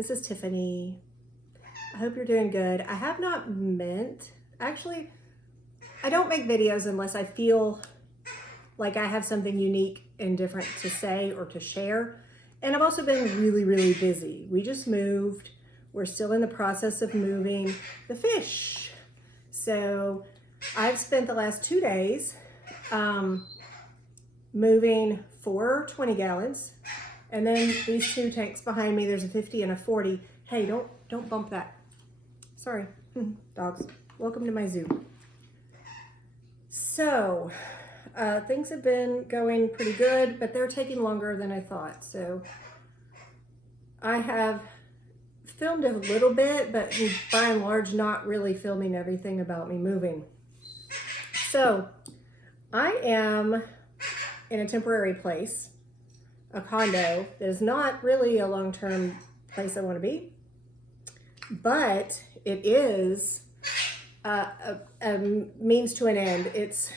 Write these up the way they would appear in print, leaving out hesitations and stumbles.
This is Tiffany. I hope you're doing good. I have not actually, I don't make videos unless I feel like I have something unique and different to say or to share. And I've also been really, really busy. We just moved. We're still in the process of moving the fish. So I've spent the last 2 days moving 4 20 gallons. And then these 2 tanks behind me, there's a 50 and a 40. Hey, don't bump that. Sorry, dogs. Welcome to my zoo. So things have been going pretty good, but they're taking longer than I thought. So I have filmed a little bit, but by and large, not really filming everything about me moving. So I am in a temporary place, a condo that is not really a long-term place I want to be, but it is a means to an end. It's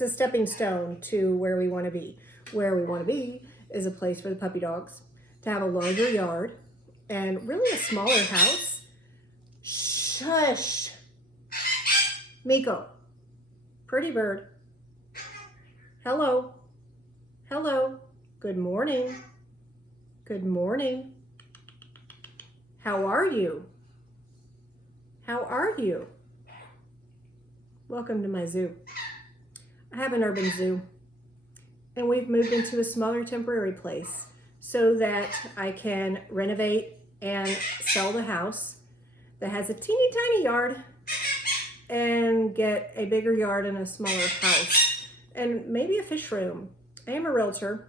a stepping stone to where we want to be. Where we want to be is a place for the puppy dogs to have a larger yard and really a smaller house. Shush. Miko, pretty bird. Hello. Hello. Good morning. Good morning. How are you? How are you? Welcome to my zoo. I have an urban zoo, and we've moved into a smaller temporary place so that I can renovate and sell the house that has a teeny tiny yard and get a bigger yard and a smaller house and maybe a fish room. I am a realtor,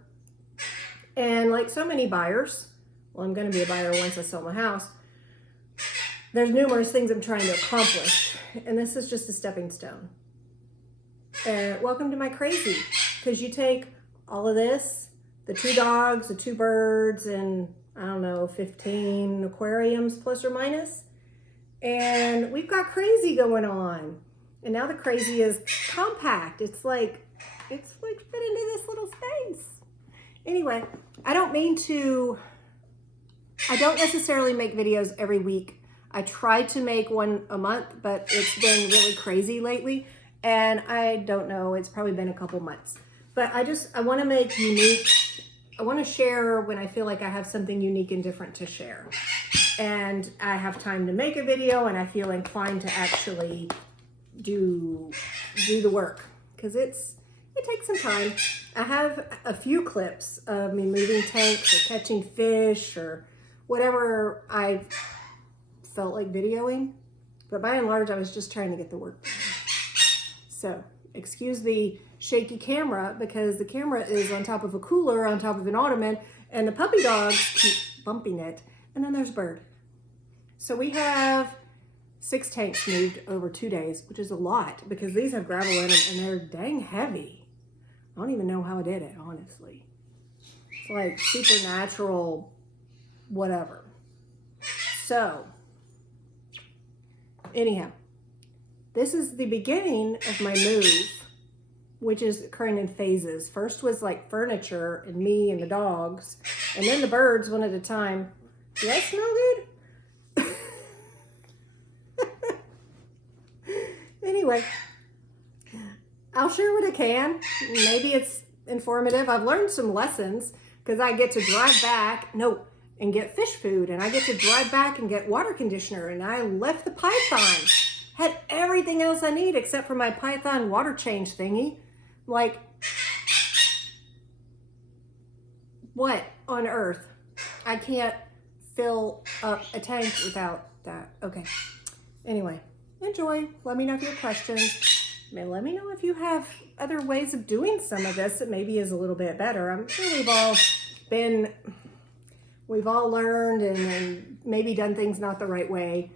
and like so many buyers, well, I'm going to be a buyer once I sell my house. There's numerous things I'm trying to accomplish, and this is just a stepping stone. Welcome to my crazy, because you take all of this, the 2 dogs, the 2 birds, and I don't know, 15 aquariums plus or minus, and we've got crazy going on. And now the crazy is compact. It's like fit into this little space. Anyway, I don't necessarily make videos every week. I try to make one a month, but it's been really crazy lately. And I don't know, it's probably been a couple months. But I want to make unique, I want to share when I feel like I have something unique and different to share. And I have time to make a video, and I feel inclined to actually do the work. Because it takes some time. I have a few clips of me moving tanks or catching fish or whatever I felt like videoing. But by and large, I was just trying to get the work done. So excuse the shaky camera, because the camera is on top of a cooler on top of an ottoman, and the puppy dogs keep bumping it. And then there's Bird. So we have 6 tanks moved over 2 days, which is a lot because these have gravel in them and they're dang heavy. I don't even know how I did it, honestly. It's like supernatural, whatever. So, anyhow, this is the beginning of my move, which is occurring in phases. First was like furniture and me and the dogs, and then the birds one at a time. Do I smell good? Anyway, I'll share what I can. Maybe it's informative. I've learned some lessons because I get to drive back, and get fish food, and I get to drive back and get water conditioner, and I left the Python. Had everything else I need except for my Python water change thingy. Like, what on earth? I can't fill up a tank without that. Okay. Anyway, enjoy. Let me know if you have questions. Let me know if you have other ways of doing some of this that maybe is a little bit better. I'm sure we've all learned and maybe done things not the right way,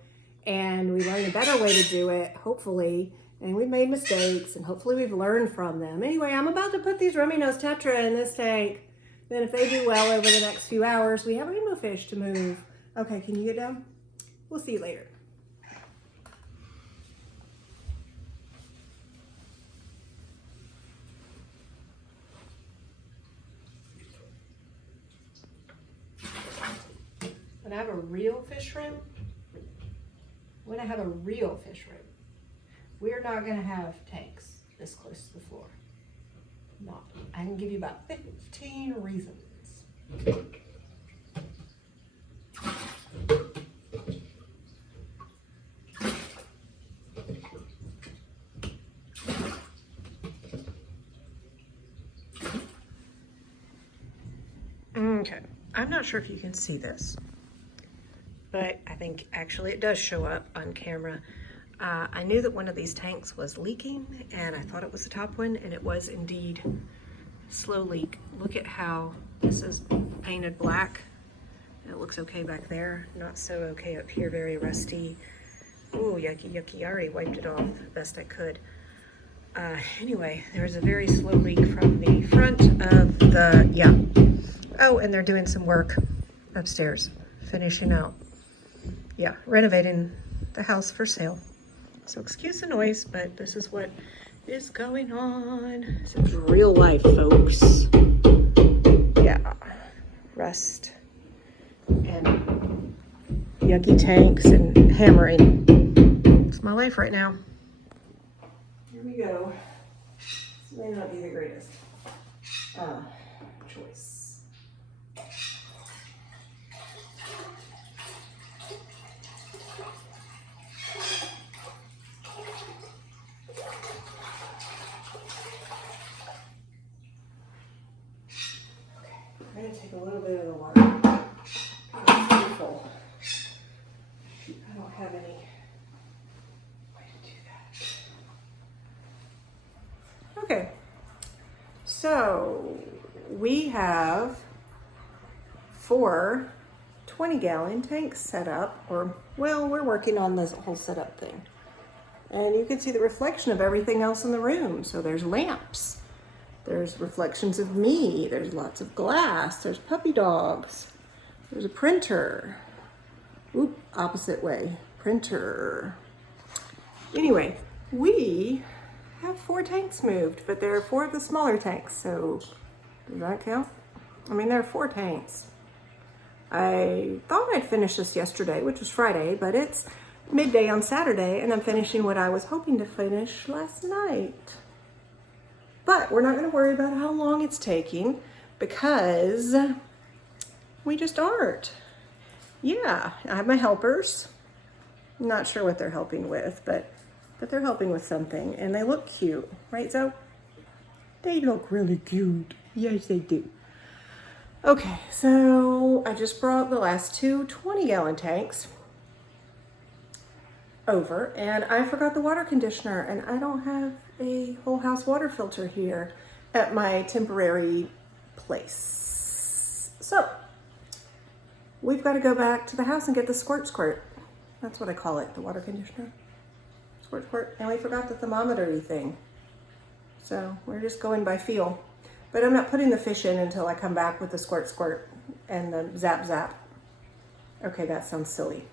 and we learned a better way to do it, hopefully, and we've made mistakes, and hopefully we've learned from them. Anyway, I'm about to put these RUMMYNOSE Tetra in this tank. Then if they do well over the next few hours, we have rainbow fish to move. Okay, can you get down? We'll see you later. when I have a real fish room, we're not gonna have tanks this close to the floor. Not. I can give you about 15 reasons. Okay, I'm not sure if you can see this, but I think actually it does show up on camera. I knew that one of these tanks was leaking, and I thought it was the top one, and it was indeed slow leak. Look at how this is painted black. It looks okay back there, not so okay up here, very rusty. Ooh, yucky, yucky. I already wiped it off best I could. Anyway, there's a very slow leak from the front of the, yeah. Oh, and they're doing some work upstairs, finishing out, yeah, renovating the house for sale. So excuse the noise, but this is what is going on. This is real life, folks. Yeah, rust and yucky tanks and hammering. It's my life right now. Here we go. This may not be the greatest choice. I'm going to take a little bit of the water. It's too full. I don't have any way to do that. Okay, so we have 4 20-gallon tanks set up, or, well, we're working on this whole setup thing. And you can see the reflection of everything else in the room. So there's lamps. There's reflections of me, there's lots of glass, there's puppy dogs, there's a printer. Oop, opposite way, printer. Anyway, we have 4 tanks moved, but there are 4 of the smaller tanks, so does that count? I mean, there are 4 tanks. I thought I'd finish this yesterday, which was Friday, but it's midday on Saturday, and I'm finishing what I was hoping to finish last night. But we're not going to worry about how long it's taking because we just aren't. Yeah, I have my helpers. I'm not sure what they're helping with, but they're helping with something, and they look cute, right, Zoe? They look really cute. Yes, they do. Okay, so I just brought the last 2 20-gallon tanks over, and I forgot the water conditioner, and I don't have a whole house water filter here at my temporary place. So we've got to go back to the house and get the squirt. That's what I call it, the water conditioner. Squirt. And we forgot the thermometer-y thing. So we're just going by feel. But I'm not putting the fish in until I come back with the squirt and the zap. Okay, that sounds silly.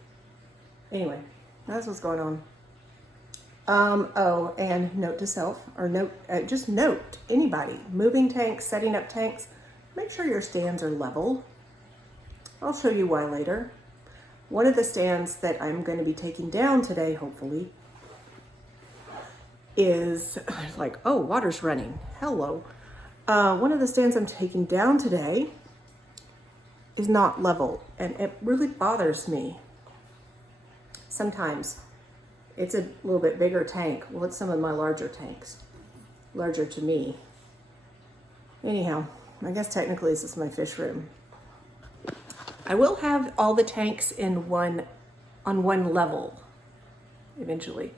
Anyway, that's what's going on. Oh, and note to self, or just note, anybody, moving tanks, setting up tanks, make sure your stands are level. I'll show you why later. One of the stands that I'm going to be taking down today, hopefully, is like, oh, water's running. Hello. One of the stands I'm taking down today is not level, and it really bothers me. Sometimes it's a little bit bigger tank. Well, it's some of my larger tanks, larger to me. Anyhow, I guess technically this is my fish room. I will have all the tanks on one level eventually.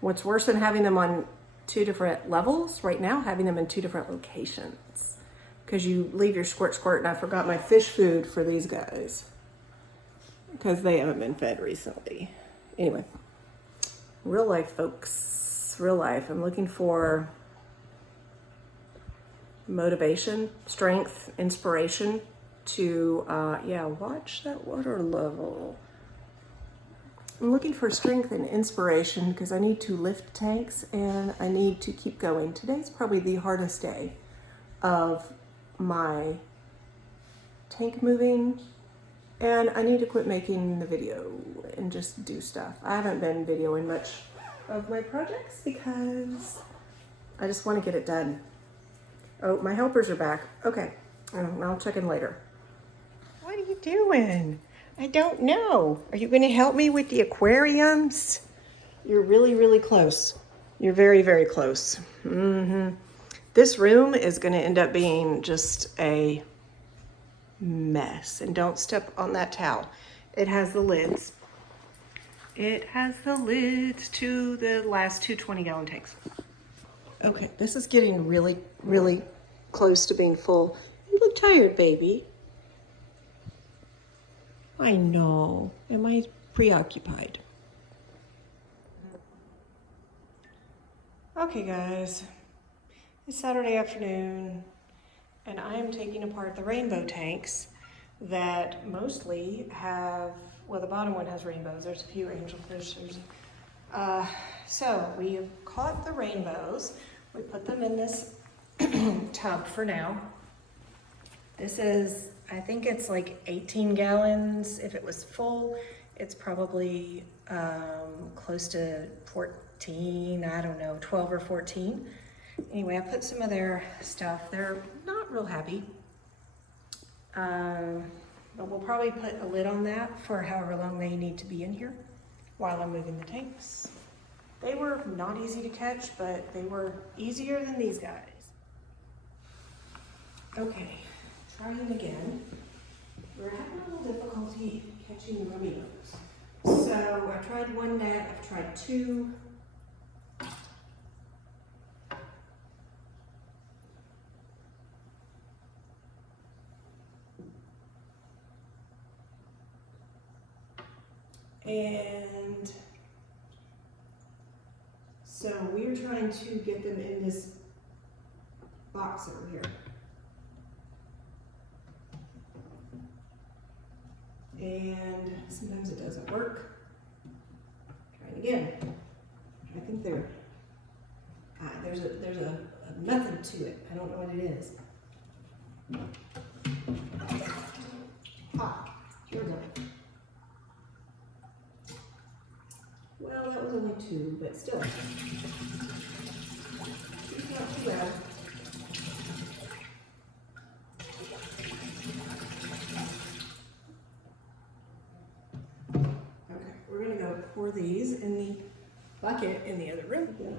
What's worse than having them on 2 different levels right now, having them in 2 different locations, because you leave your squirt, and I forgot my fish food for these guys because they haven't been fed recently. Anyway, real life, folks, real life. I'm looking for motivation, strength, inspiration to, watch that water level. I'm looking for strength and inspiration because I need to lift tanks and I need to keep going. Today's probably the hardest day of my tank moving And I need to quit making the video and just do stuff. I haven't been videoing much of my projects because I just want to get it done. Oh, my helpers are back. Okay, I'll check in later. What are you doing? I don't know. Are you going to help me with the aquariums? You're really, really close. You're very, very close. This room is going to end up being just a mess. And don't step on that towel. It has the lids. It has the lids to the last two 20-gallon tanks. Okay, this is getting really, really close to being full. You look tired, baby. I know. Am I preoccupied? Okay, guys. It's Saturday afternoon, and I am taking apart the rainbow tanks that mostly have, well, the bottom one has rainbows. There's a few angelfish. So we have caught the rainbows. We put them in this tub for now. This is, I think it's like 18 gallons. If it was full, it's probably close to 14, I don't know, 12 or 14. Anyway, I put some of their stuff. They're not real happy. But we'll probably put a lid on that for however long they need to be in here while I'm moving the tanks. They were not easy to catch, but they were easier than these guys. Okay, trying again. We're having a little difficulty catching the RUMMYNOSE. So I tried one net, I've tried two. And so we're trying to get them in this box over here. And sometimes it doesn't work. Trying again. I think there's a method to it. I don't know what it is. Here we go. Well, that was only two, but still. It's not too bad. Okay, we're gonna go pour these in the bucket in the other room. Yeah.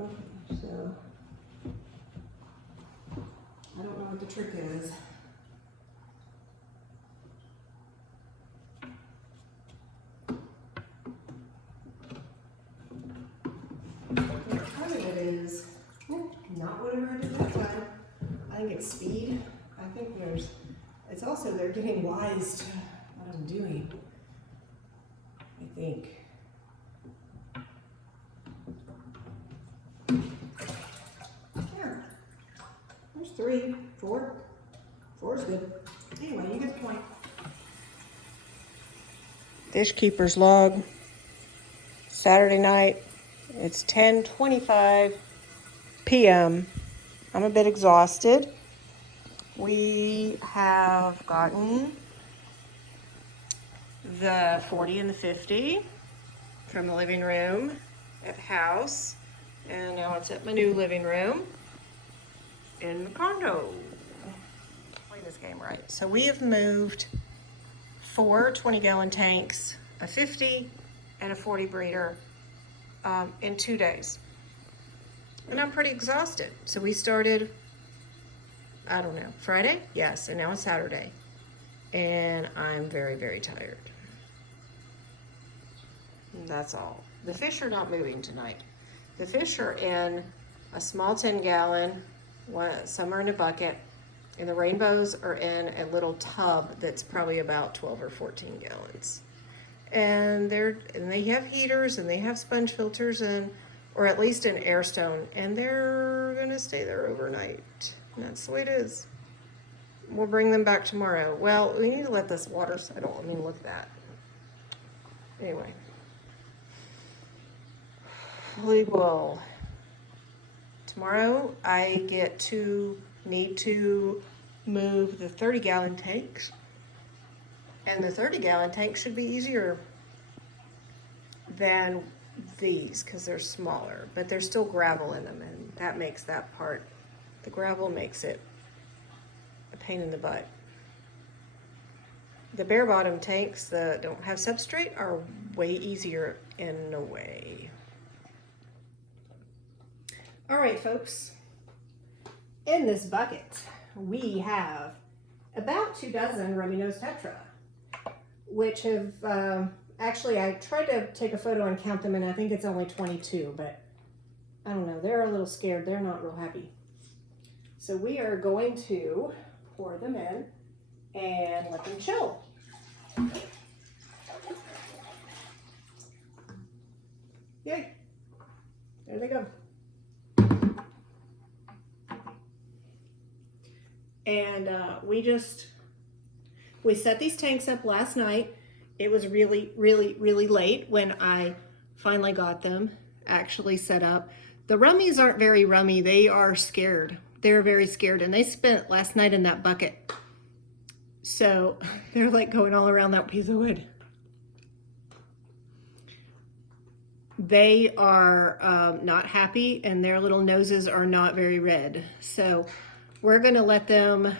Okay, so I don't know what the trick is. Not whatever I did that time. I think it's speed. I think it's also they're getting wise to what I'm doing. I think. There. There's 3, 4. 4 is good. Anyway, you get the point. Fish keeper's log. Saturday night. It's 10:25 p.m. I'm a bit exhausted. We have gotten the 40 and the 50 from the living room at the house, and now it's at my new living room in the condo. Play this game right. So we have moved 4 20-gallon tanks, a 50 and a 40 breeder in 2 days. And I'm pretty exhausted. So we started, I don't know, Friday? Yes, and now it's Saturday. And I'm very, very tired. And that's all. The fish are not moving tonight. The fish are in a small 10-gallon, some are in a bucket, and the rainbows are in a little tub that's probably about 12 or 14 gallons. And they have heaters and they have sponge filters and or at least an air stone, and they're gonna stay there overnight. And that's the way it is. We'll bring them back tomorrow. Well, we need to let this water settle. I mean, look at that. Anyway. We will. Tomorrow, I need to move the 30-gallon tanks And the 30-gallon tank should be easier than these because they're smaller, but there's still gravel in them, and that makes that part, the gravel makes it a pain in the butt. The bare bottom tanks that don't have substrate are way easier in a way. All right, folks, in this bucket, we have about 24 RUMMYNOSE Tetra, which have, actually I tried to take a photo and count them, and I think it's only 22, but I don't know, they're a little scared. They're not real happy. So we are going to pour them in and let them chill. Yay, there they go. And we set these tanks up last night. It was really late when I finally got them actually set up. The rummies aren't very rummy. They are scared. They're very scared, and they spent last night in that bucket. So they're like going all around that piece of wood. They are not happy, and their little noses are not very red. So we're gonna let them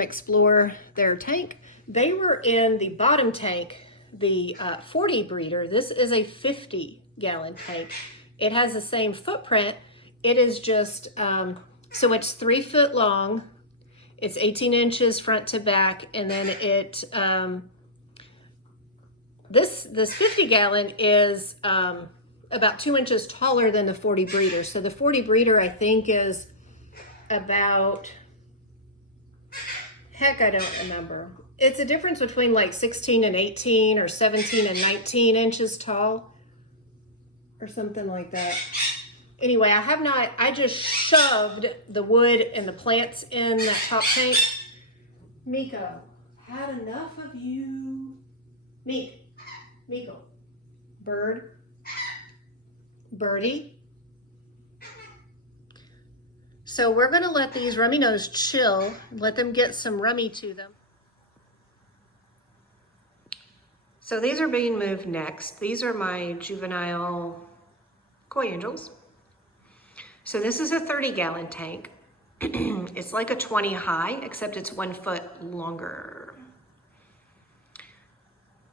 explore their tank. They were in the bottom tank, the 40 breeder. This is a 50-gallon tank. It has the same footprint. It is just, so it's 3 foot long. It's 18 inches front to back. And then it, this 50-gallon is about 2 inches taller than the 40 breeder. So the 40 breeder, I think, is about, heck, I don't remember. It's a difference between like 16 and 18 or 17 and 19 inches tall or something like that. Anyway, I just shoved the wood and the plants in that top tank. Miko, had enough of you. Miko, Birdie. So we're gonna let these RUMMYNOSE chill, let them get some rummy to them. So these are being moved next. These are my juvenile koi angels. So this is a 30-gallon tank. It's like a 20 high, except it's 1 foot longer.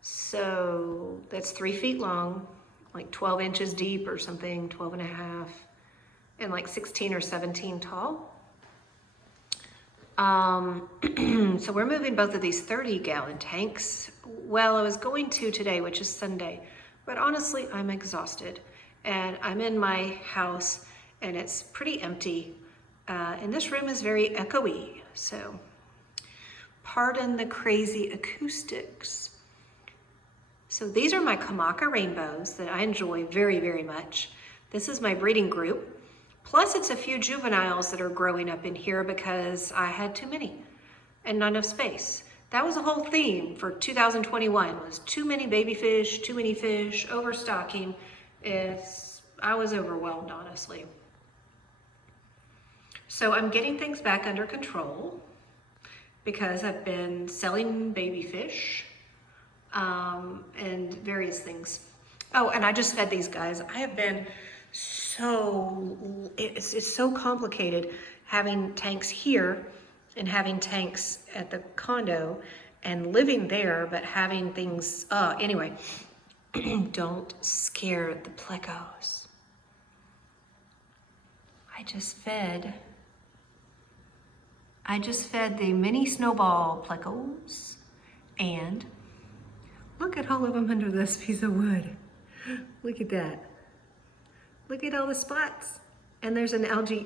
So that's 3 feet long, like 12 inches deep or something, 12 and a half, and like 16 or 17 tall. So we're moving both of these 30-gallon tanks. Well, I was going to today, which is Sunday, but honestly, I'm exhausted. And I'm in my house, and it's pretty empty. And this room is very echoey, so pardon the crazy acoustics. So these are my Kamaka rainbows that I enjoy very much. This is my breeding group. Plus it's a few juveniles that are growing up in here because I had too many and not enough space. That was the whole theme for 2021, was too many baby fish, too many fish, overstocking. I was overwhelmed, honestly. So I'm getting things back under control because I've been selling baby fish and various things. Oh, and I just fed these guys. I have been it's so complicated having tanks here and having tanks at the condo and living there, but having things, anyway, don't scare the plecos. I just fed the mini snowball plecos, and look at all of them under this piece of wood. Look at that. Look at all the spots. And there's an algae,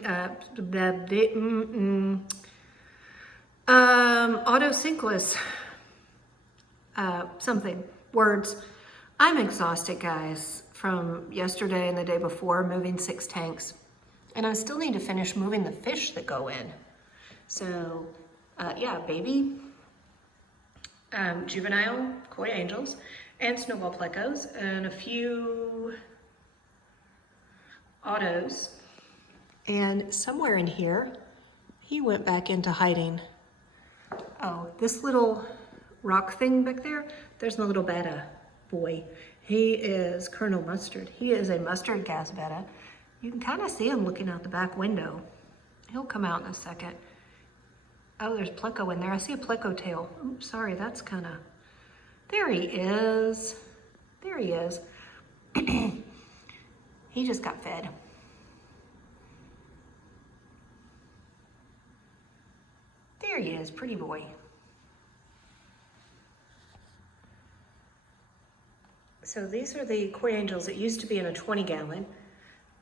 autosynclus, something, words. I'm exhausted, guys, from yesterday and the day before moving 6 tanks. And I still need to finish moving the fish that go in. So, yeah, baby, juvenile koi angels and snowball plecos and a few autos. And somewhere in here, he went back into hiding. Oh, this little rock thing back there, there's my little betta boy. He is Colonel Mustard. He is a mustard gas betta. You can kind of see him looking out the back window. He'll come out in a second. Oh, there's pleco in there. I see a pleco tail. Oops, sorry, that's kind of... There he is. There he is. He just got fed. There he is, pretty boy. So these are the koi angels. It used to be in a 20-gallon.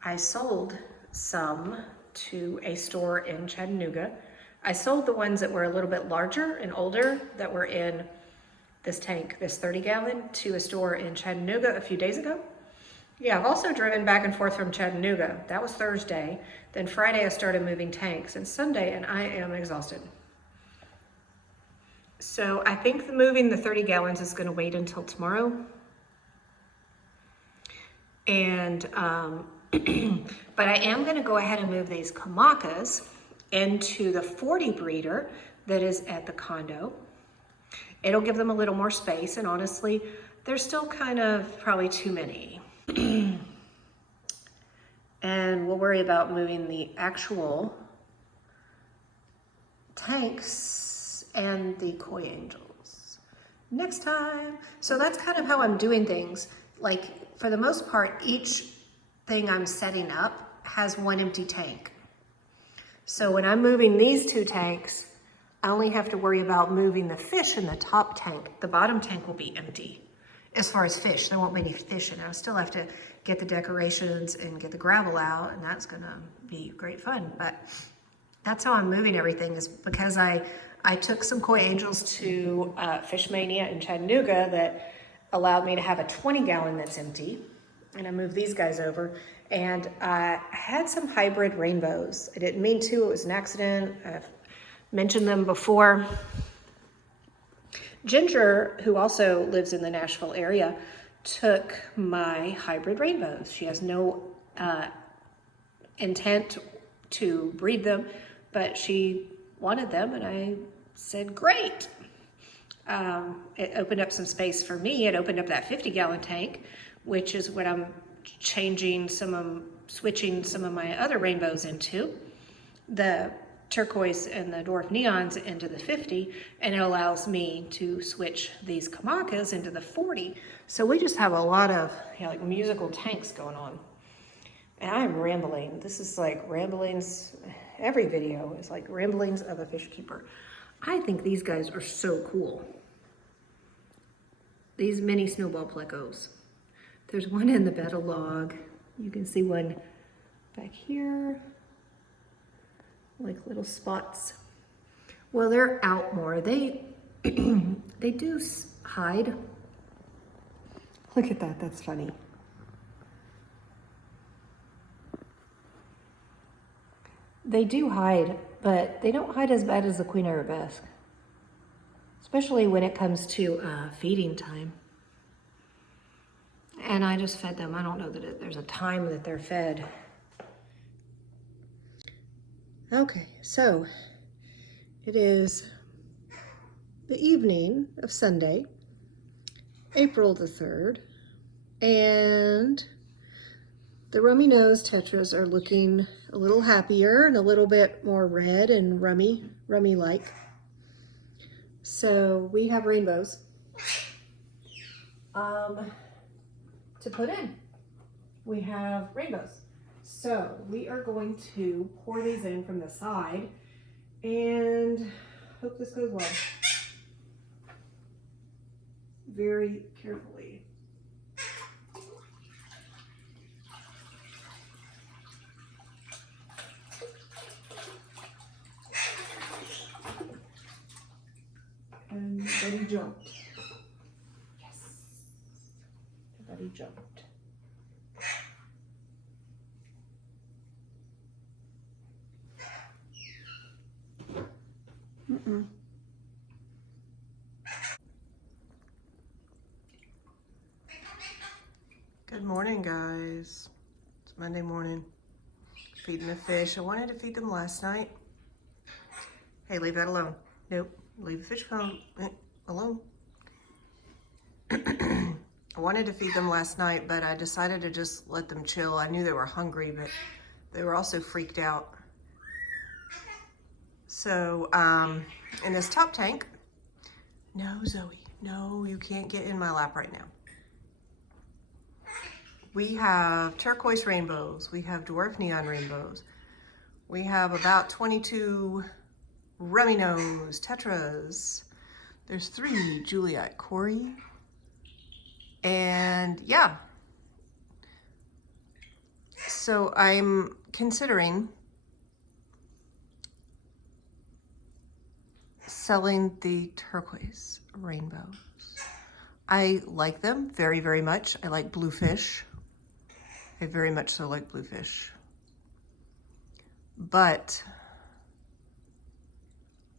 I sold some to a store in Chattanooga. I sold the ones that were a little bit larger and older that were in this tank, this 30-gallon, to a store in Chattanooga a few days ago. Yeah, I've also driven back and forth from Chattanooga. That was Thursday. Then Friday I started moving tanks, and Sunday, and I am exhausted. So I think moving the 30 gallons is going to wait until tomorrow. And, but I am going to go ahead and move these kamakas into the 40 breeder that is at the condo. It'll give them a little more space, and honestly, they're still kind of probably too many. And we'll worry about moving the actual tanks and the koi angels next time. So that's kind of how I'm doing things. Like, for the most part, each thing I'm setting up has one empty tank. So when I'm moving these two tanks, I only have to worry about moving the fish in the top tank. The bottom tank will be empty. As far as fish, there won't be any fish in it. I still have to get the decorations and get the gravel out, and that's gonna be great fun. But that's how I'm moving everything, is because I took some koi angels to Fish Mania in Chattanooga that allowed me to have a 20-gallon that's empty, and I moved these guys over. And I had some hybrid rainbows. I didn't mean to, it was an accident. I've mentioned them before. Ginger, who also lives in the Nashville area, took my hybrid rainbows. She has no intent to breed them, but she wanted them, and I said, great. It opened up some space for me. It opened up that 50-gallon tank, which is what I'm switching some of my other rainbows into. The turquoise and the dwarf neons into the 50, and it allows me to switch these kamakas into the 40. So we just have a lot of, you know, like musical tanks going on. And I'm rambling. This is like ramblings. Every video is like ramblings of a fish keeper. I think these guys are so cool. These mini snowball plecos. There's one in the betta log. You can see one back here. Like little spots. Well, they're out more. They do hide. Look at that, that's funny. They do hide, but they don't hide as bad as the queen arabesque. Especially when it comes to feeding time. And I just fed them. I don't know that there's a time that they're fed. Okay, so it is the evening of Sunday, April the 3rd, and the RUMMYNOSE tetras are looking a little happier and a little bit more red and rummy-like. So we have rainbows to put in. We have rainbows. So we are going to pour these in from the side and hope this goes well. Very carefully. And Buddy jumped. Yes. Buddy jumped. Good morning, guys. It's Monday morning. Feeding the fish. I wanted to feed them last night. Hey, leave that alone. Nope. leave the fish pond alone. I wanted to feed them last night, but I decided to just let them chill. I knew they were hungry, but they were also freaked out. So, in this top tank, no, Zoe, no, you can't get in my lap right now. We have turquoise rainbows. We have dwarf neon rainbows. We have about 22 RUMMYNOSE TETRAS. There's 3 Juliet Corey. And yeah. So I'm considering selling the turquoise rainbows. I like them very, very much. I like bluefish. I very much so like bluefish. But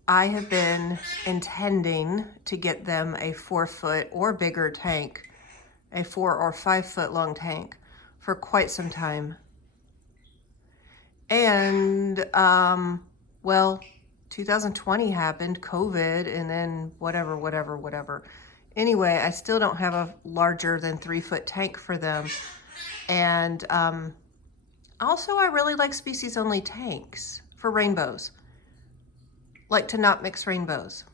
I have been intending to get them a 4-foot or bigger tank, a 4 or 5 foot long tank for quite some time. And, well, 2020 happened, COVID, and then whatever. Anyway, I still don't have a larger than 3-foot tank for them. And also, I really like species only tanks for rainbows. Like to not mix rainbows.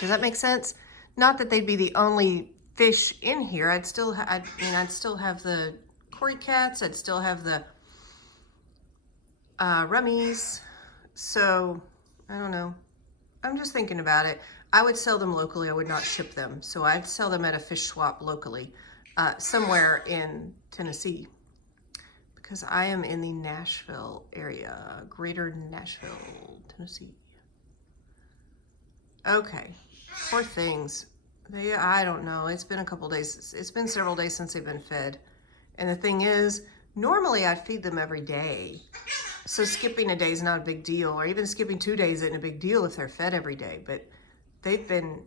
Does that make sense? Not that they'd be the only fish in here. I'd still have the cory cats. I'd still have the rummies. So I don't know. I'm just thinking about it. I would sell them locally. I would not ship them. So I'd sell them at a fish swap locally, somewhere in Tennessee, because I am in the Nashville area, greater Nashville, Tennessee. Okay, poor things. I don't know. It's been a couple days. It's been several days since they've been fed. And the thing is, normally I feed them every day. So skipping a day is not a big deal, or even skipping 2 days isn't a big deal if they're fed every day. But they've been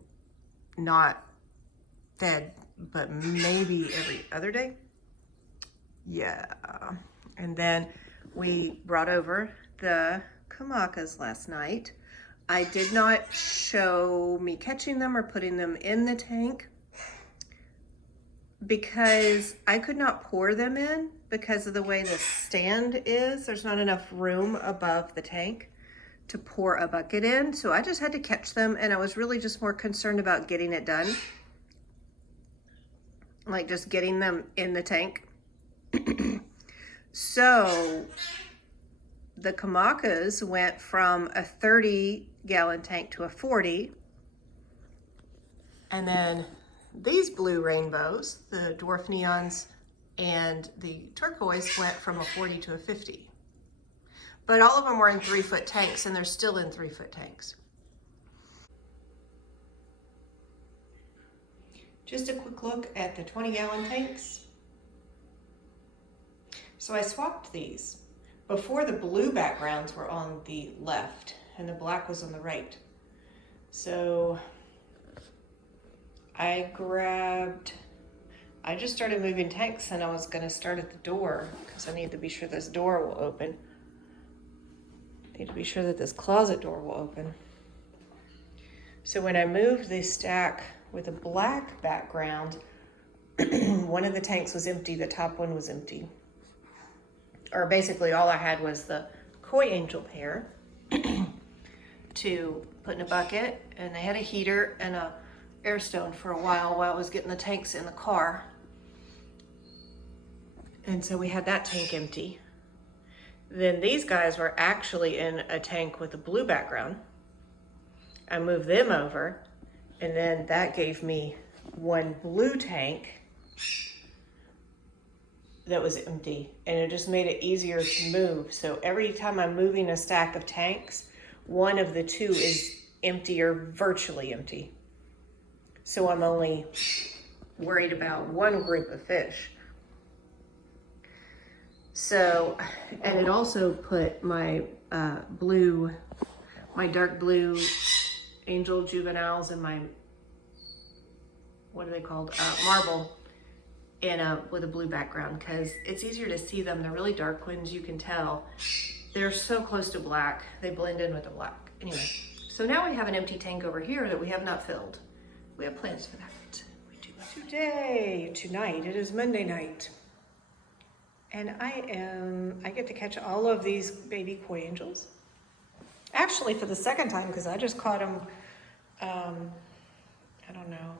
not fed, but maybe every other day. Yeah. And then we brought over the kamakas last night. I did not show me catching them or putting them in the tank because I could not pour them in because of the way the stand is. There's not enough room above the tank to pour a bucket in. So I just had to catch them, and I was really just more concerned about getting it done. Like just getting them in the tank. So the kamakas went from a 30-gallon tank to a 40. And then these blue rainbows, the dwarf neons and the turquoise, went from a 40 to a 50. But all of them were in 3-foot tanks, and they're still in 3-foot tanks. Just a quick look at the 20-gallon tanks. So I swapped these. Before, the blue backgrounds were on the left and the black was on the right. So I just started moving tanks, and I was gonna start at the door because I need to be sure this door will open. I need to be sure that this closet door will open. So when I moved the stack with a black background, one of the tanks was empty, the top one was empty. Or basically all I had was the koi angel pair to put in a bucket, and they had a heater and a air stone for a while I was getting the tanks in the car. And so we had that tank empty. Then these guys were actually in a tank with a blue background. I moved them over, and then that gave me one blue tank that was empty, and it just made it easier to move. So every time I'm moving a stack of tanks, one of the two is empty or virtually empty. So I'm only worried about one group of fish. So, and it also put my dark blue angel juveniles and my, what are they called, marble, with a blue background, because it's easier to see them. They're really dark ones, you can tell. They're so close to black, they blend in with the black. Anyway, So now we have an empty tank over here that we have not filled. We have plans for that. We do. Tonight, it is Monday night. And I get to catch all of these baby koi angels. Actually, for the second time, because I just caught them, I don't know,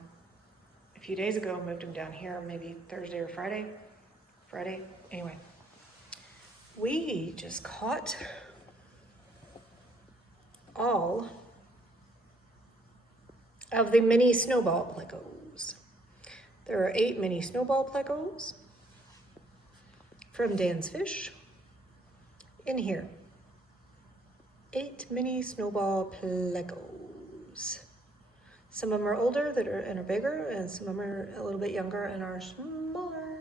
a few days ago, moved them down here, maybe Thursday or Friday. Anyway. We just caught all of the mini snowball plecos. There are 8 mini snowball plecos from Dan's Fish in here. 8 mini snowball plecos. Some of them are older and are bigger, and some of them are a little bit younger and are smaller.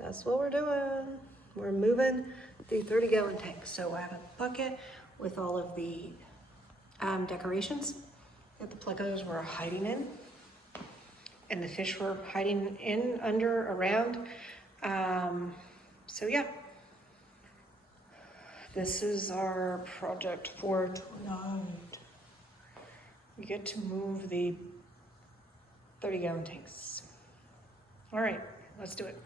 That's what we're doing. We're moving the 30-gallon tank. So I have a bucket with all of the decorations that the plecos were hiding in, and the fish were hiding in, under, around. So yeah, this is our project for tonight. We get to move the 30-gallon tanks. All right, let's do it.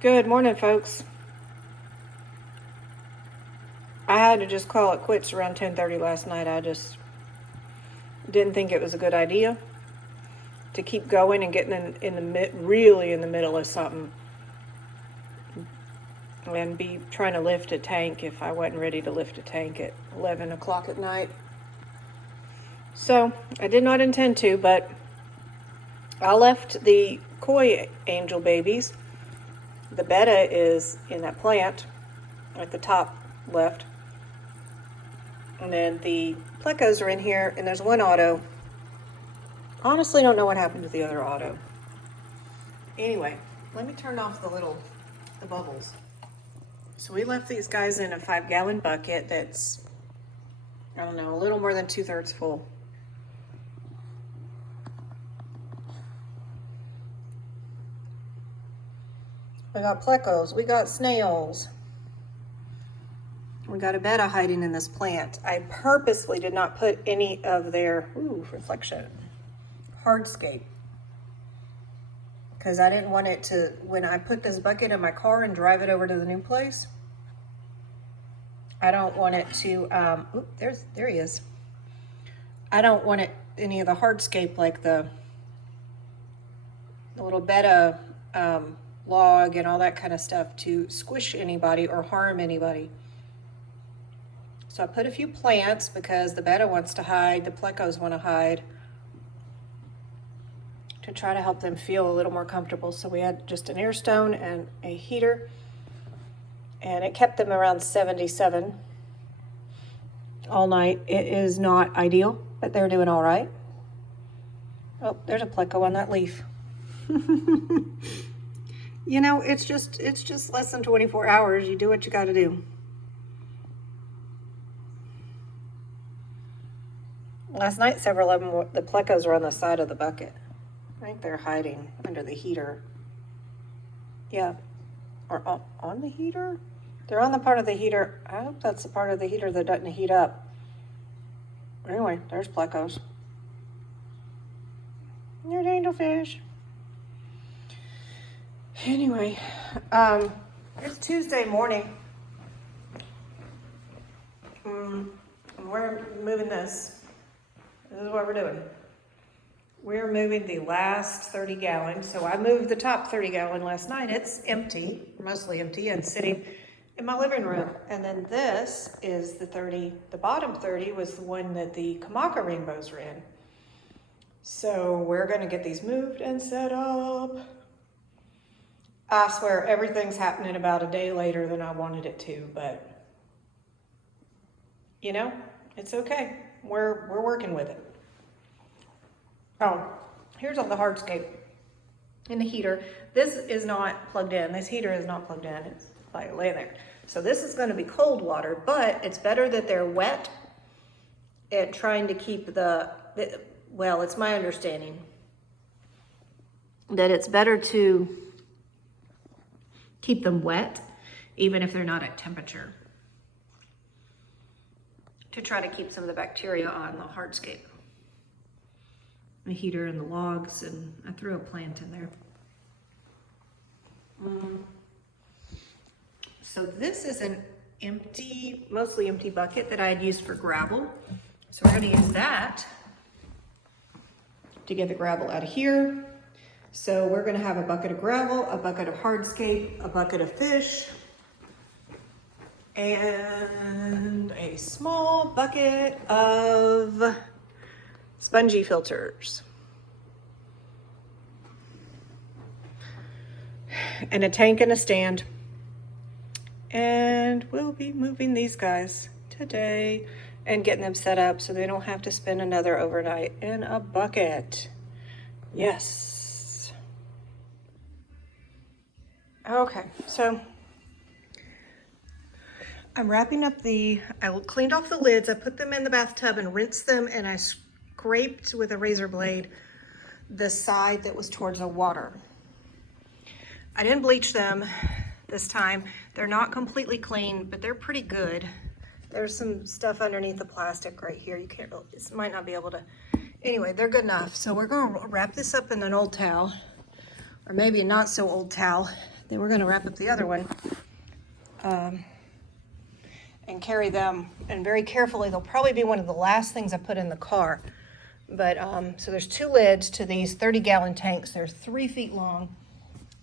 Good morning, folks. I had to just call it quits around 10:30 last night. I just didn't think it was a good idea to keep going and getting really in the middle of something and be trying to lift a tank if I wasn't ready to lift a tank at 11 o'clock at night. So I did not intend to, but I left the koi angel babies. The betta is in that plant at the top left. And then the plecos are in here, and there's one auto. Honestly, don't know what happened to the other auto. Anyway, let me turn off the bubbles. So we left these guys in a 5-gallon bucket that's, I don't know, a little more than 2/3 full. We got plecos, we got snails. We got a betta hiding in this plant. I purposely did not put any of their, reflection, hardscape. Because I didn't want it to, when I put this bucket in my car and drive it over to the new place, I don't want it to, there he is. I don't want any of the hardscape, like the little betta log and all that kind of stuff, to squish anybody or harm anybody. So I put a few plants because the betta wants to hide, the plecos want to hide, to try to help them feel a little more comfortable. So we had just an air stone and a heater, and it kept them around 77 all night. It is not ideal, but they're doing all right. Oh, there's a pleco on that leaf. You know, it's just less than 24 hours. You do what you got to do. Last night, several of them, the plecos were on the side of the bucket. I think they're hiding under the heater. Yeah, or on the heater? They're on the part of the heater. I hope that's the part of the heater that doesn't heat up. Anyway, there's plecos. There's angelfish. Anyway, it's Tuesday morning. And we're moving this. This is what we're doing. We're moving the last 30 gallons. So I moved the top 30 gallon last night. It's empty, mostly empty, and sitting in my living room. And then this is the 30, the bottom 30 was the one that the Kamaka rainbows were in. So we're gonna get these moved and set up. I swear everything's happening about a day later than I wanted it to, but you know, it's okay. We're working with it. Oh, here's all the hardscape in the heater. This is not plugged in. This heater is not plugged in. It's like laying there. So this is going to be cold water, but it's better that they're wet at trying to keep well, it's my understanding that it's better to keep them wet, even if they're not at temperature, to try to keep some of the bacteria on the hardscape. The heater and the logs, and I threw a plant in there. So this is an empty, mostly empty bucket that I had used for gravel. So we're gonna use that to get the gravel out of here. So we're gonna have a bucket of gravel, a bucket of hardscape, a bucket of fish, and a small bucket of spongy filters. And a tank and a stand. And we'll be moving these guys today and getting them set up so they don't have to spend another overnight in a bucket. Yes. Okay, so I'm wrapping up I cleaned off the lids, I put them in the bathtub and rinsed them, and I scraped with a razor blade the side that was towards the water. I didn't bleach them this time. They're not completely clean, but they're pretty good. There's some stuff underneath the plastic right here. You can't really, this might not be able to, anyway, they're good enough. So we're gonna wrap this up in an old towel, or maybe a not so old towel. Then we're gonna wrap up the other one and carry them, and very carefully. They'll probably be one of the last things I put in the car. But so there's 2 lids to these 30-gallon tanks. They're 3 feet long.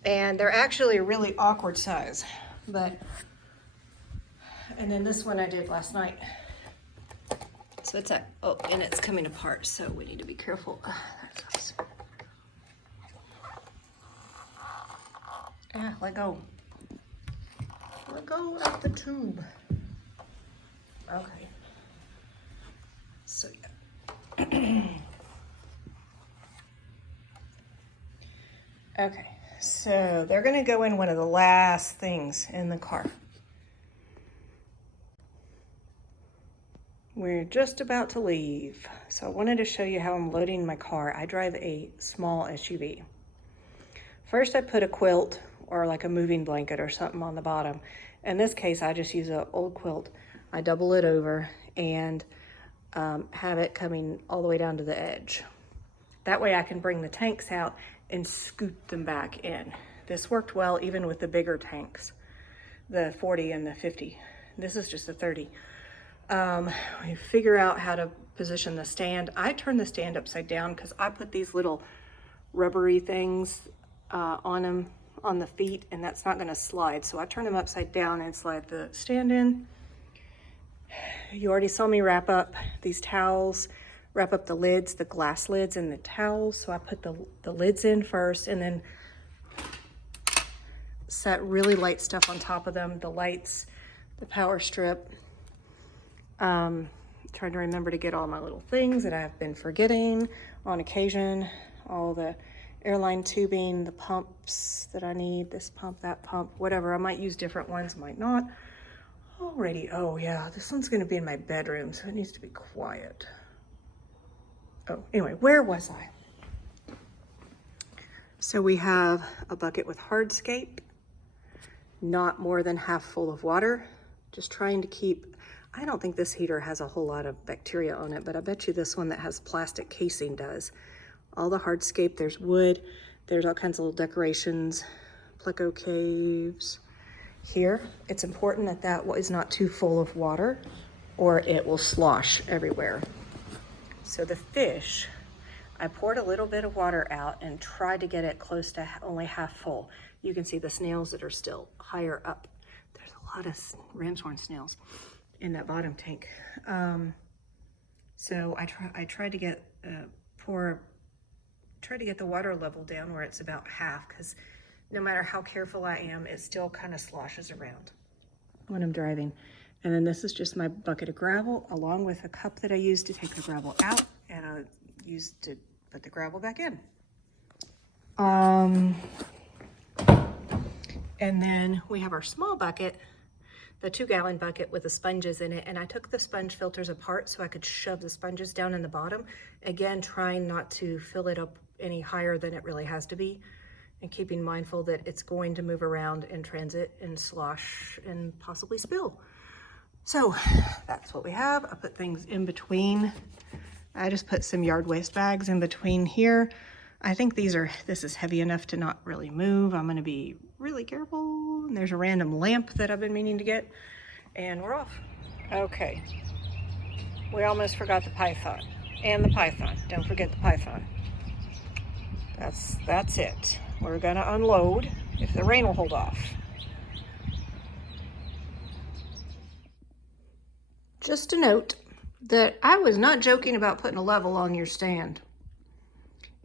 And they're actually a really awkward size, and then this one I did last night. So it's and it's coming apart, so we need to be careful. Let go. Let go of the tube. Okay. So yeah. Okay. So they're gonna go in one of the last things in the car. We're just about to leave. So I wanted to show you how I'm loading my car. I drive a small SUV. First I put a quilt or like a moving blanket or something on the bottom. In this case, I just use an old quilt. I double it over and have it coming all the way down to the edge. That way I can bring the tanks out and scoot them back in. This worked well even with the bigger tanks, the 40 and the 50. This is just a 30. We figure out how to position the stand. I turn the stand upside down because I put these little rubbery things on them, on the feet, and that's not gonna slide. So I turn them upside down and slide the stand in. You already saw me wrap up these towels, wrap up the lids, the glass lids and the towels. So I put the lids in first and then set really light stuff on top of them, the lights, the power strip. Trying to remember to get all my little things that I've been forgetting on occasion, all the airline tubing, the pumps that I need, this pump, that pump, whatever. I might use different ones, might not. Alrighty, oh yeah, this one's gonna be in my bedroom, so it needs to be quiet. Oh, anyway, where was I? So we have a bucket with hardscape, not more than half full of water, just trying to keep, I don't think this heater has a whole lot of bacteria on it, but I bet you this one that has plastic casing does. All the hardscape, there's wood, there's all kinds of little decorations, pleco caves. Here, it's important that that is not too full of water or it will slosh everywhere. So the fish, I poured a little bit of water out and tried to get it close to only half full. You can see the snails that are still higher up. There's a lot of ram's horn snails in that bottom tank. So I tried to get the water level down where it's about half, because no matter how careful I am, it still kind of sloshes around when I'm driving. And then this is just my bucket of gravel, along with a cup that I used to take the gravel out, and I used to put the gravel back in. And then we have our small bucket, the 2-gallon bucket with the sponges in it, and I took the sponge filters apart so I could shove the sponges down in the bottom. Again, trying not to fill it up any higher than it really has to be. and keeping mindful that it's going to move around and transit and slosh and possibly spill. So that's what we have. I put things in between. I just put some yard waste bags in between here. I think this is heavy enough to not really move. I'm gonna be really careful. And there's a random lamp that I've been meaning to get, and we're off. Okay, we almost forgot the python. And the python, don't forget the python. That's it. We're gonna unload if the rain will hold off. Just a note that I was not joking about putting a level on your stand.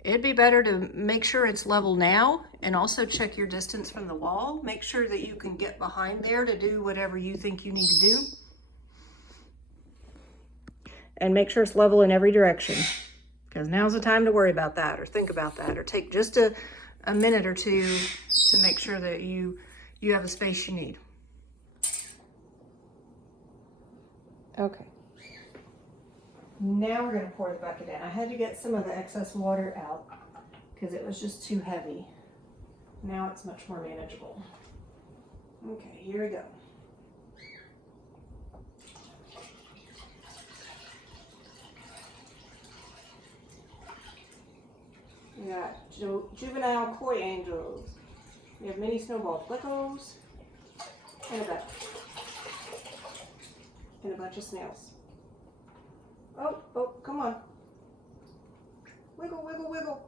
It'd be better to make sure it's level now and also check your distance from the wall. Make sure that you can get behind there to do whatever you think you need to do. And make sure it's level in every direction, because now's the time to worry about that or think about that or take just a minute or two to make sure that you have the space you need. Okay. Now we're going to pour the bucket in. I had to get some of the excess water out because it was just too heavy. Now it's much more manageable. Okay, here we go. We got juvenile koi angels. We have mini snowball flickos and a bunch of snails. Oh, come on. Wiggle, wiggle, wiggle.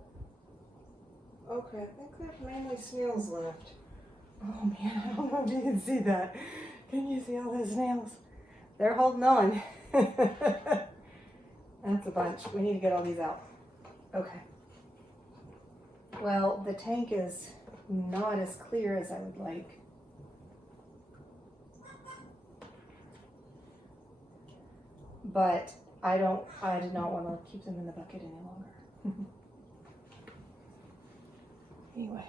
Okay, I think there's mainly snails left. Oh man, I don't know if you can see that. Can you see all those snails? They're holding on. That's a bunch. We need to get all these out. Okay. Well, the tank is not as clear as I would like. But I did not want to keep them in the bucket any longer. Anyway.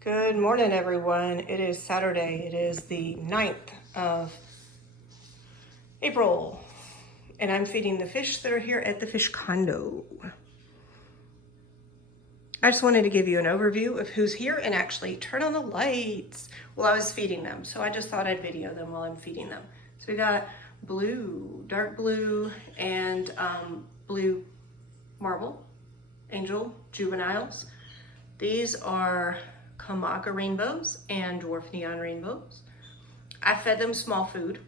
Good morning, everyone. It is Saturday. It is the 9th of April. And I'm feeding the fish that are here at the fish condo. I just wanted to give you an overview of who's here and actually turn on the lights while I was feeding them. So I just thought I'd video them while I'm feeding them. So we got blue, dark blue, and blue marble, angel, juveniles. These are Kamaka rainbows and dwarf neon rainbows. I fed them small food.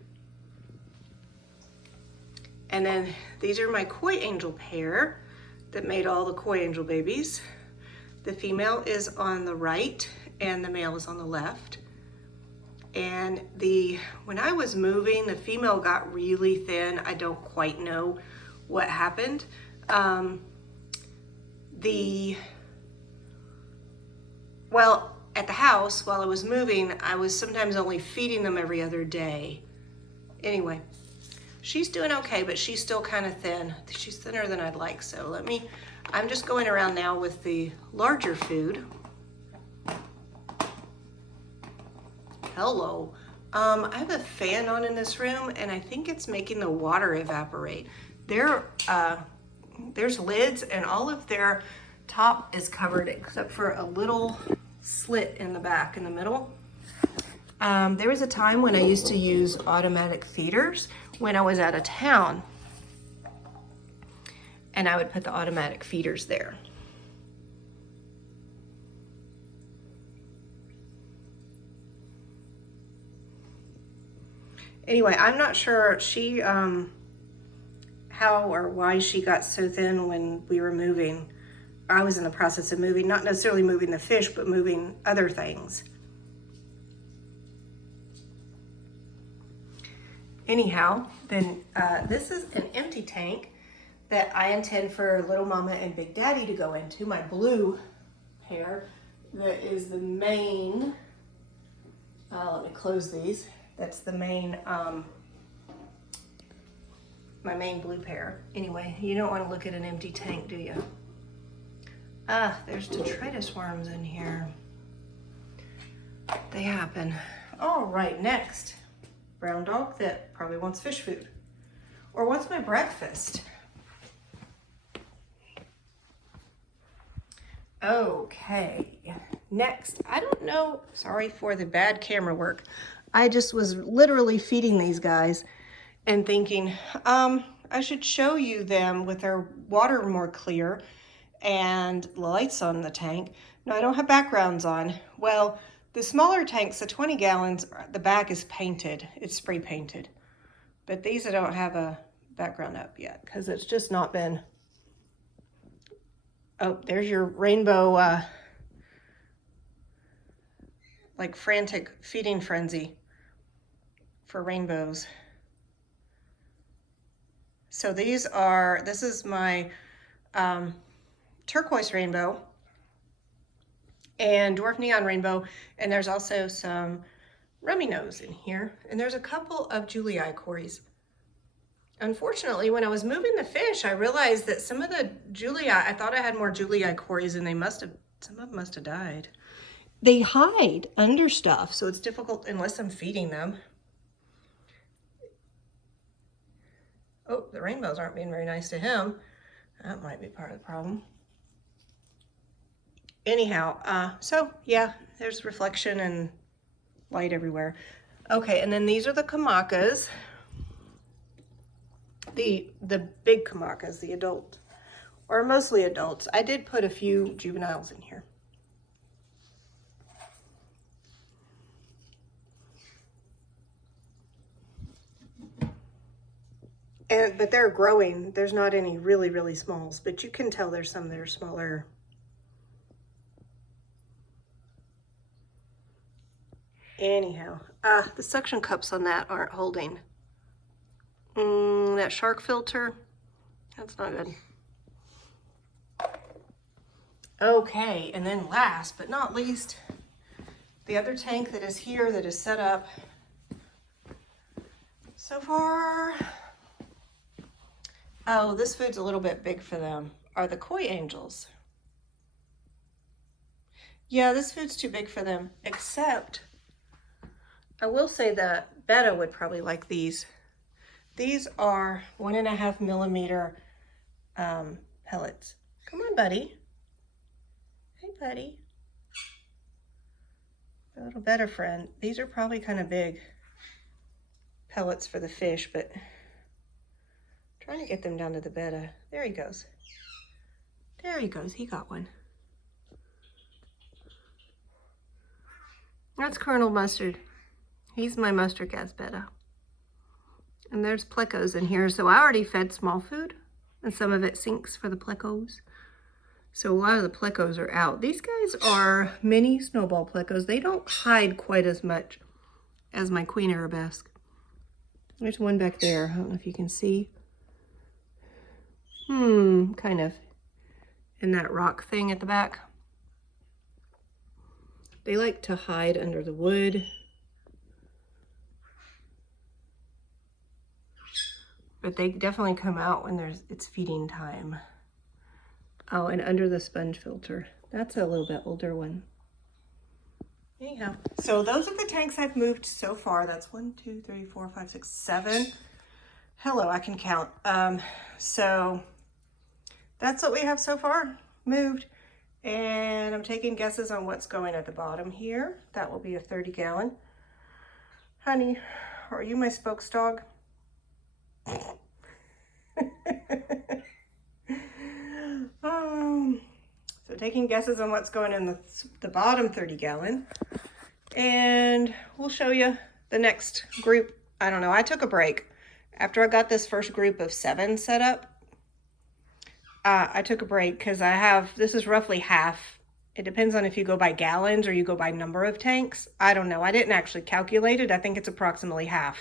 And then these are my koi angel pair that made all the koi angel babies. The female is on the right and the male is on the left. And when I was moving, the female got really thin. I don't quite know what happened. Well, at the house, while I was moving, I was sometimes only feeding them every other day. Anyway, she's doing okay, but she's still kind of thin. She's thinner than I'd like, so I'm just going around now with the larger food. Hello. I have a fan on in this room, and I think it's making the water evaporate. There's lids, and all of their top is covered except for a little slit in the back in the middle. There was a time when I used to use automatic feeders when I was out of town, and I would put the automatic feeders there. Anyway, I'm not sure how or why she got so thin when we were moving. I was in the process of moving, not necessarily moving the fish, but moving other things. Anyhow, then this is an empty tank that I intend for Little Mama and Big Daddy to go into, my blue pair. That is the main, let me close these. That's the main, my main blue pair. Anyway, you don't want to look at an empty tank, do you? There's detritus worms in here. They happen. All right, next. Brown dog that probably wants fish food or wants my breakfast. Okay, next, I don't know, sorry for the bad camera work. I just was literally feeding these guys and thinking, I should show you them with their water more clear and lights on the tank. No, I don't have backgrounds on. Well, the smaller tanks, the 20 gallons, the back is painted. It's spray painted. But these I don't have a background up yet because it's just not been. Oh, there's your rainbow, like frantic feeding frenzy for rainbows. So this is my turquoise rainbow and dwarf neon rainbow, and there's also some RUMMYNOSE in here, and there's a couple of Julii cories. Unfortunately, when I was moving the fish, I realized that some of the Julii, I thought I had more Julii cories, and some of them must have died. They hide under stuff, so it's difficult unless I'm feeding them. Oh, the rainbows aren't being very nice to him. That might be part of the problem. Anyhow, so yeah, there's reflection and light everywhere. Okay, and then these are the kamakas. The big kamakas, the adult, or mostly adults. I did put a few juveniles in here. But they're growing. There's not any really, really smalls, but you can tell there's some that are smaller. Anyhow, the suction cups on that aren't holding. That shark filter, that's not good. Okay, and then last but not least, the other tank that is here that is set up so far. Oh, this food's a little bit big for them, are the koi angels. Yeah, this food's too big for them, except I will say that Betta would probably like these. These are 1.5 millimeter pellets. Come on, buddy. Hey, buddy. A little Betta friend. These are probably kind of big pellets for the fish, but trying to get them down to the Betta. There he goes. There he goes. He got one. That's Colonel Mustard. He's my mustard gas Betta. And there's plecos in here. So I already fed small food, and some of it sinks for the plecos. So a lot of the plecos are out. These guys are mini snowball plecos. They don't hide quite as much as my queen arabesque. There's one back there. I don't know if you can see. Kind of in that rock thing at the back. They like to hide under the wood. But they definitely come out when it's feeding time. Oh, and under the sponge filter. That's a little bit older one. Anyhow, so those are the tanks I've moved so far. That's 1, 2, 3, 4, 5, 6, 7. Hello, I can count. So that's what we have so far moved. And I'm taking guesses on what's going at the bottom here. That will be a 30 gallon. Honey, are you my spokes dog? So taking guesses on what's going in the bottom 30 gallon, and we'll show you the next group. I don't know, I took a break after I got this first group of 7 set up. I took a break because this is roughly half. It depends on if you go by gallons or you go by number of tanks. I don't know, I didn't actually calculate it. I think it's approximately half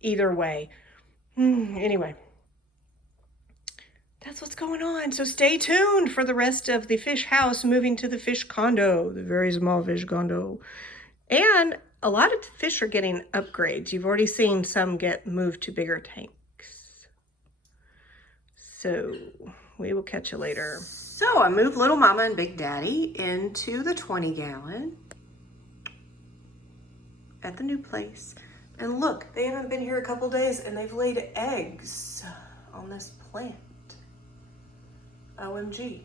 either way. Anyway, that's what's going on. So stay tuned for the rest of the fish house moving to the fish condo, the very small fish condo. And a lot of fish are getting upgrades. You've already seen some get moved to bigger tanks. So we will catch you later. So I moved Little Mama and Big Daddy into the 20 gallon at the new place. And look, they haven't been here a couple days and they've laid eggs on this plant. OMG.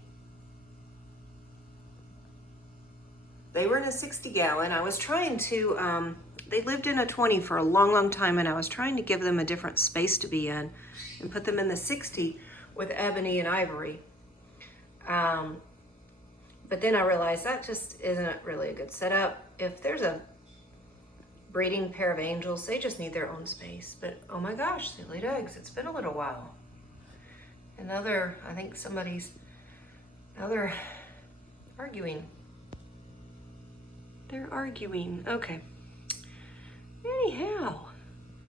They were in a 60 gallon. I was trying to, they lived in a 20 for a long, long time, and I was trying to give them a different space to be in and put them in the 60 with ebony and ivory. But then I realized that just isn't really a good setup. If there's a breeding pair of angels, they just need their own space. But oh my gosh, they laid eggs. It's been a little while. Another, I think now they're arguing. They're arguing. Okay. Anyhow,